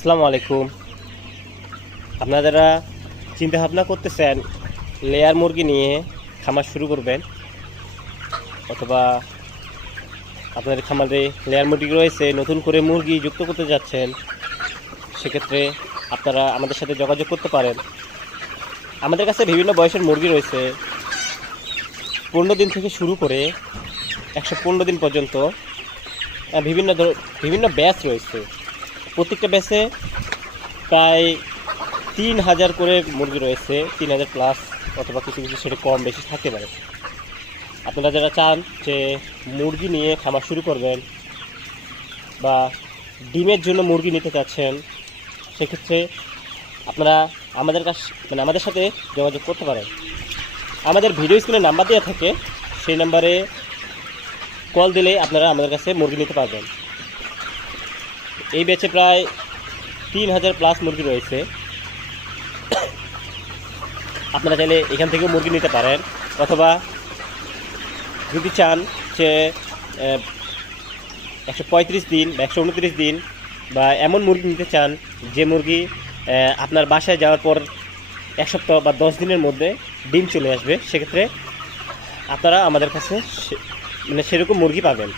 আসসালামু আলাইকুম। আপনারা যারা চিন্তা ভাবনা করতেছেন লেয়ার মুরগি নিয়ে খামার শুরু করবেন, অথবা আপনাদের খামারে লেয়ার মুরগি রয়েছে, নতুন করে মুরগি যুক্ত করতে যাচ্ছেন, সেক্ষেত্রে আপনারা আমাদের সাথে যোগাযোগ করতে পারেন। আমাদের কাছে বিভিন্ন বয়সের মুরগি রয়েছে, 15 দিন থেকে শুরু করে 115 দিন পর্যন্ত। বিভিন্ন ব্যাচ রয়েছে। প্রত্যেকটা ব্যাচে প্রায় 3000 করে মুরগি রয়েছে, 3000 প্লাস, অথবা কিছু কিছু সেটা কম বেশি থাকতে পারে। আপনারা যারা চান যে মুরগি নিয়ে খামার শুরু করবেন বা ডিমের জন্য মুরগি নিতে চাচ্ছেন, সেক্ষেত্রে আপনারা আমাদের সাথে যোগাযোগ করতে পারেন। আমাদের ভিডিও স্ক্রিনে নাম্বার দেওয়া থাকে, সেই নাম্বারে কল দিলে আপনারা আমাদের কাছে মুরগি নিতে পারবেন। এই ব্যাচে প্রায় 3000 প্লাস মুরগি রয়েছে। আপনারা চাইলে এখান থেকেও মুরগি নিতে পারেন, অথবা যদি চান যে 135 দিন বা 129 দিন বা এমন মুরগি নিতে চান যে মুরগি আপনার বাসায় যাওয়ার পর 1 সপ্তাহ বা 10 দিনের মধ্যে ডিম চলে আসবে, সেক্ষেত্রে আপনারা আমাদের কাছে সেরকম মুরগি পাবেন।